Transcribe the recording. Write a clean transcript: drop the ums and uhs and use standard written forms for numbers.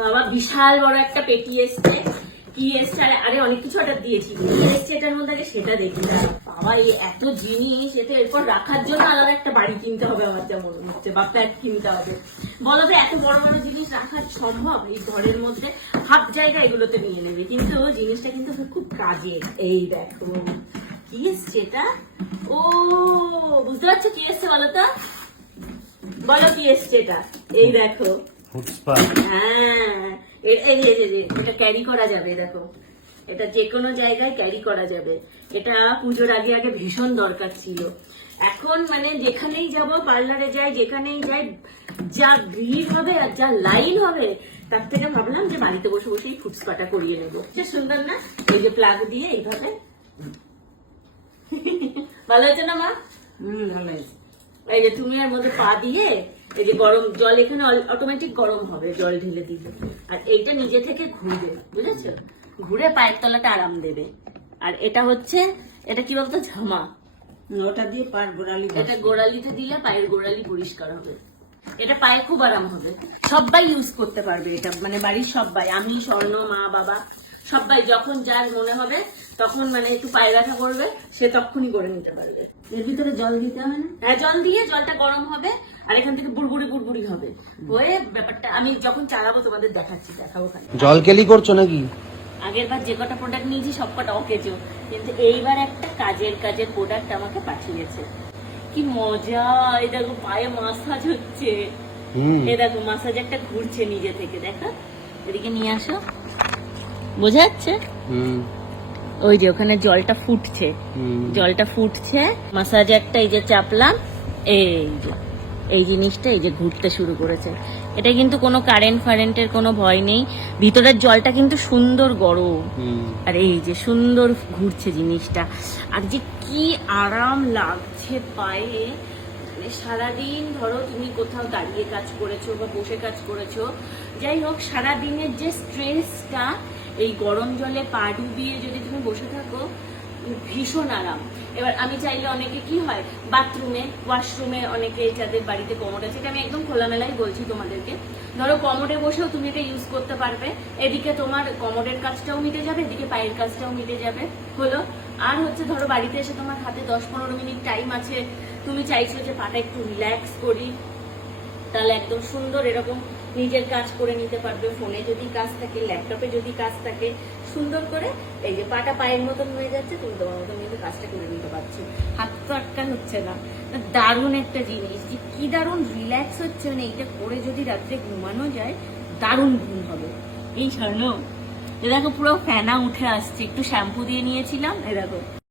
বাবা বিশাল বড় একটা পেটি এসছে। কি এসছে? আরে অনেক কিছু অর্ডার দিয়েছি, কি এসছে এটার মধ্যে আগে সেটা দেখি। বাবা এই এত জিনিস, এটা এরপর রাখার জন্য আলাদা একটা বাড়ি কিনতে হবে আমার যা মনে হচ্ছে, বা ফ্ল্যাট কিনতে হবে। বলো তো এত বড় বড় জিনিস রাখা সম্ভব এই ঘরের মধ্যে? হাফ জায়গা এগুলোতে নিয়ে নেবে, কিন্তু জিনিসটা কিন্তু খুব কাজের। এই দেখো কি এসছে এটা। ও বুঝতে পারছো কি এসছে বলো তো? বলো কি এসছে এটা? এই দেখো। হ্যাঁ এটা ক্যারি করা যাবে, দেখো এটা যে কোনো জায়গায় ক্যারি করা যাবে। এটা পুজোর আগে আগে ভীষণ দরকার ছিল। এখন মানে যেখানেই যাব, পার্লারে যাই, যেখানেই যাই, যা ভিড় হবে আর যা লাইন হবে, তার থেকে ভাবলাম যে বাড়িতে বসে বসেই ফুটস্পাটা করিয়ে নেবো। সুন্দর না? এই যে প্লাগ দিয়ে এইভাবে। ভালো হয়েছে না মা? ভালো হয়েছে। এই যে তুমি এর মধ্যে পা দিয়ে, এই যে গরম জল এখানে অটোমেটিক গরম হবে জল ঢেলে দিলে, আর এইটা নিজে থেকে ঘুরবে, বুঝেছো? ঘুরে পায়ের তলাটা আরাম দেবে। আর এটা হচ্ছে, এটা কি বলতো, ঝামা। ওটা দিয়ে পায়ের গোড়ালি, এটা গোড়ালিতে দিলে পায়ের গোড়ালি পরিষ্কার হবে। এটা পায়ে খুব আরাম হবে। সবাই ইউজ করতে পারবে এটা, মানে বাড়ির সবাই, আমি, স্বর্ণ, মা, বাবা, সবাই যখন যার মনে হবে তখন মানে একটু পায়ে ব্যথা করবে, সে তখনই করে নিতে পারবে। এর ভিতরে জল দিতে হয় না? হ্যাঁ, জল দিয়ে জলটা গরম হবে, আর এখান থেকে বুড়বুড়ি বুড়বুড়ি হবে, হয়ে ব্যাপারটা আমি যখন চালাবো তোমাদের দেখাচ্ছি, দেখাবো। জল কেলি করছো নাকি? আগের বার যে কটা প্রোডাক্ট নিয়েছি সব কটা অকেজো, কিন্তু এইবার একটা কাজের প্রোডাক্ট আমাকে পাঠিয়েছে। কি মজা! এই দেখো পায়ে মাসাজ হচ্ছে, এই দেখো মাসাজ একটা ঘুরছে নিজে থেকে, দেখো এদিকে নিয়ে আসো, বোঝা যাচ্ছে? ওই যে ওখানে জলটা ফুটছে, জলটা ফুটছে, মাসাজ একটা এই যে চাপলাম, এই জিনিসটা এই যে ঘুরতে শুরু করেছে। এটা কিন্তু কোনো কারেন্টের কোনো ভয় নেই, ভিতরের জলটা কিন্তু সুন্দর গরম, আর এই যে সুন্দর ঘুরছে জিনিসটা। আর যে কি আরাম লাগছে পায়ে। সারাদিন ধরো তুমি কোথাও দাঁড়িয়ে কাজ করেছো বা বসে কাজ করেছো, যাই হোক সারাদিনের যে স্ট্রেসটা এই গরম জলে পা ডুবিয়ে যদি তুমি বসে থাকো, ভীষণ আরাম। এবার আমি চাইলে অনেকে কি হয় বাথরুমে, ওয়াশরুমে, অনেকে যাদের বাড়িতে কমোড আছে, এটা আমি একদম খোলামেলাই বলছি তোমাদেরকে, ধরো কমোডে বসেও তুমি এটা ইউজ করতে পারবে। এদিকে তোমার কমোডের কাজটাও মিটে যাবে, এদিকে পায়ের কাজটাও মিটে যাবে, হলো। আর হচ্ছে ধরো বাড়িতে এসে তোমার হাতে 10-15 মিনিট টাইম আছে, তুমি চাইছো যে পাটা একটু রিল্যাক্স করি, তাহলে একদম সুন্দর এরকম নিজের কাজ করে নিতে পারবে। ফোনে যদি কাজ থাকে, ল্যাপটপে যদি কাজ থাকে, সুন্দর করে এই যে পাটা পায়ের মতন হয়ে যাচ্ছে, তুমি তোমার মতন কিন্তু কাজটা করে নিতে পারছো, হাত তো আটকান হচ্ছে না। দারুণ একটা জিনিস, যে কি দারুণ রিল্যাক্স হচ্ছে, মানে এইটা করে যদি রাত্রে ঘুমানো যায়, দারুণ ঘুম হবে। এই শোনো, এ দেখো পুরো ফেনা উঠে আসছে, একটু শ্যাম্পু দিয়ে নিয়েছিলাম, এ দেখো